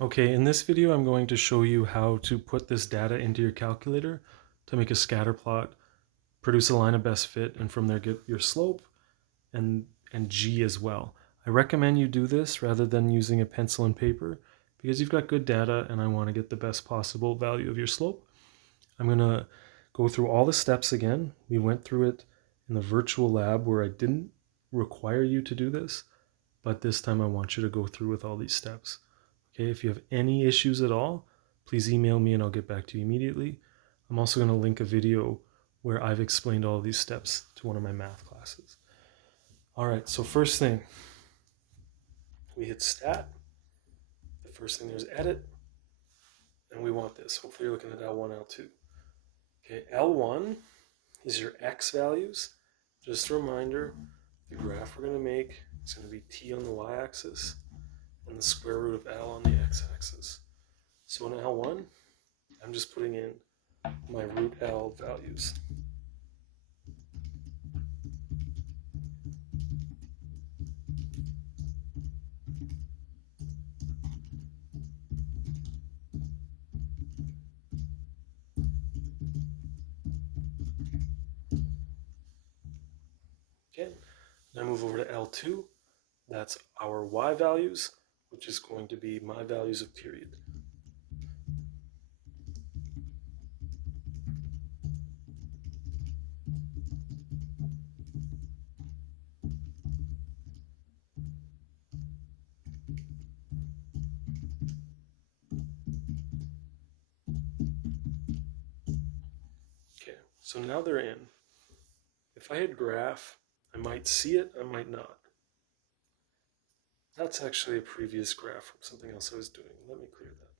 Okay, in this video I'm going to show you how to put this data into your calculator to make a scatter plot, produce a line of best fit, and from there get your slope and G as well. I recommend you do this rather than using a pencil and paper because you've got good data and I want to get the best possible value of your slope. I'm going to go through all the steps again. We went through it in the virtual lab where I didn't require you to do this, but this time I want you to go through with all these steps. Okay, if you have any issues at all, please email me and I'll get back to you immediately. I'm also going to link a video where I've explained all these steps to one of my math classes. All right, so first thing, we hit stat. The first thing there's edit, and we want this. Hopefully you're looking at L1, L2. Okay, L1 is your X values. Just a reminder, the graph we're going to make is going to be T on the Y-axis and the square root of L on the X-axis. So in L1, I'm just putting in my root L values. Okay, now move over to L2. That's our Y values, which is going to be my values of period. Okay, so now they're in. If I hit graph, I might see it, I might not. That's actually a previous graph from something else I was doing. Let me clear that.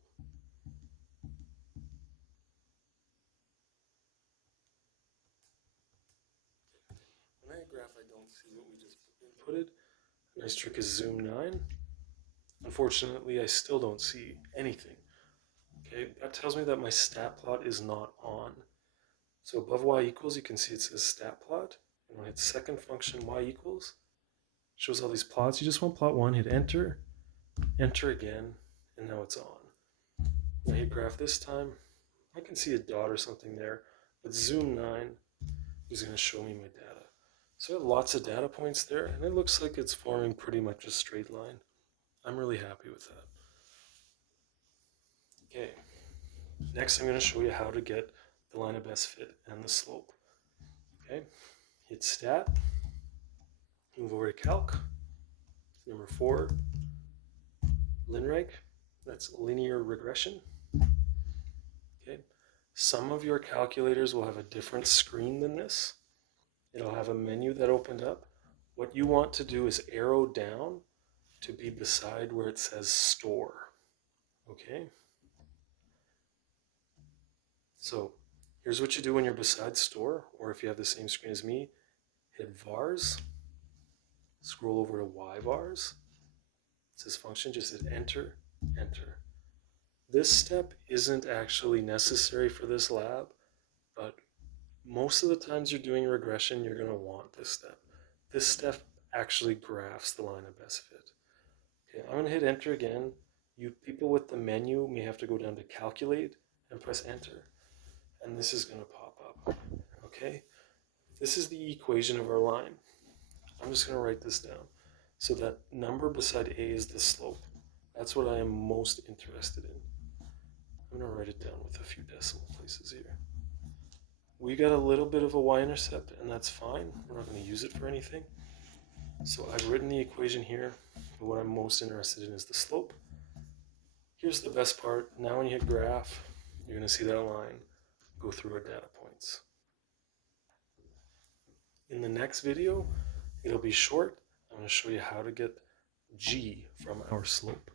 When I hit graph, I don't see what we just inputted. A nice trick is zoom 9. Unfortunately, I still don't see anything. Okay, that tells me that my stat plot is not on. So above y equals, you can see it says stat plot. And when I hit second function y equals, it shows all these plots. You just want plot 1, hit enter, enter again, and now it's on. When I hit graph this time, I can see a dot or something there, but zoom 9 is going to show me my data. So I have lots of data points there, and it looks like it's forming pretty much a straight line. I'm really happy with that. Okay, next I'm going to show you how to get the line of best fit and the slope. Okay, hit stat, move over to calc, number 4, linreg, that's linear regression. Okay, some of your calculators will have a different screen than this. It'll have a menu that opened up. What you want to do is arrow down to be beside where it says store. Okay? So here's what you do when you're beside store, or if you have the same screen as me, hit vars, scroll over to y vars. It says function, just hit enter, enter. This step isn't actually necessary for this lab, but most of the times you're doing regression, you're going to want this step. This step actually graphs the line of best fit. Okay, I'm going to hit enter again. You people with the menu may have to go down to calculate and press enter. And this is going to pop up. Okay, this is the equation of our line. I'm just going to write this down. So that number beside a is the slope. That's what I am most interested in. I'm going to write it down with a few decimal places here. We got a little bit of a y-intercept, and that's fine. We're not going to use it for anything. So I've written the equation here, but what I'm most interested in is the slope. Here's the best part. Now when you hit graph, you're going to see that line go through our data points. In the next video, it'll be short. I'm going to show you how to get G from our slope.